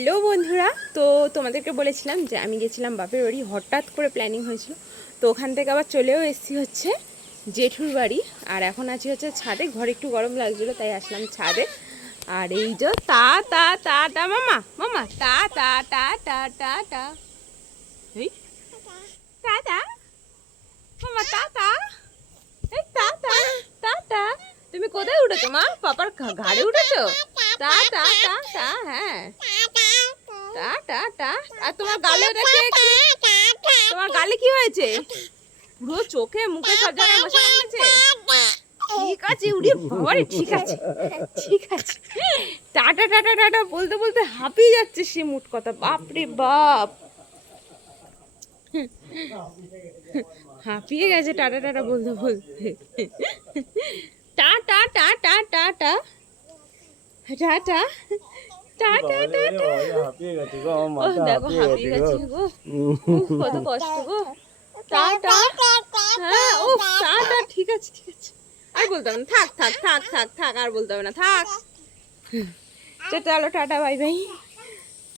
Hello বন্ধুরা, তো তোমাদেরকে বলেছিলাম যে আমি গেছিলাম বাপের বাড়ি। হঠাৎ করে প্ল্যানিং হয়েছিল, তো ওখান থেকে আবার চলেও এসেছি হচ্ছে জেঠুর বাড়ি। আর এখন আছি হচ্ছে ছাদে, ঘরে একটু গরম লাগছিলো তাই আসলাম ছাদে। আর এই যে টা টা টা টা মামা মামা টা টা টা টা টা টা এই টা টা মামা টা টা এই টা টা টা টা। তুমি কোথায় উঠেছো মা? পাপার ঘাড়ে উঠেছো? টা টা টা টা। হ্যাঁ টা টা টা। আর তোমার গালে ওটা কে? তোমার গালে কি হয়েছে? পুরো চোখে মুখে সব জায়গায় মশা কামড়েছে। ঠিক আছে উড়ে বাবারে, ঠিক আছে ঠিক আছে। টাটা টাটা টাটা বলতে বলতে হাঁপিয়ে যাচ্ছে সে মুট কথা। বাপরে বাপ, হাঁপিয়ে গেছে টাটা টাটা বলতে বলতে। টা টা টা টা টা টা টাটা টাটা টাটা। দেখো হাঁপিয়ে গেছে গো, কত কষ্ট গো। টাটা। হ্যাঁ ও টাটা, ঠিক আছে ঠিক আছে। আর বলতে হবে না, থাক থাক থাক থাক থাক, আর বলতে হবে না, থাক। চলো টাটা, বাই বাই।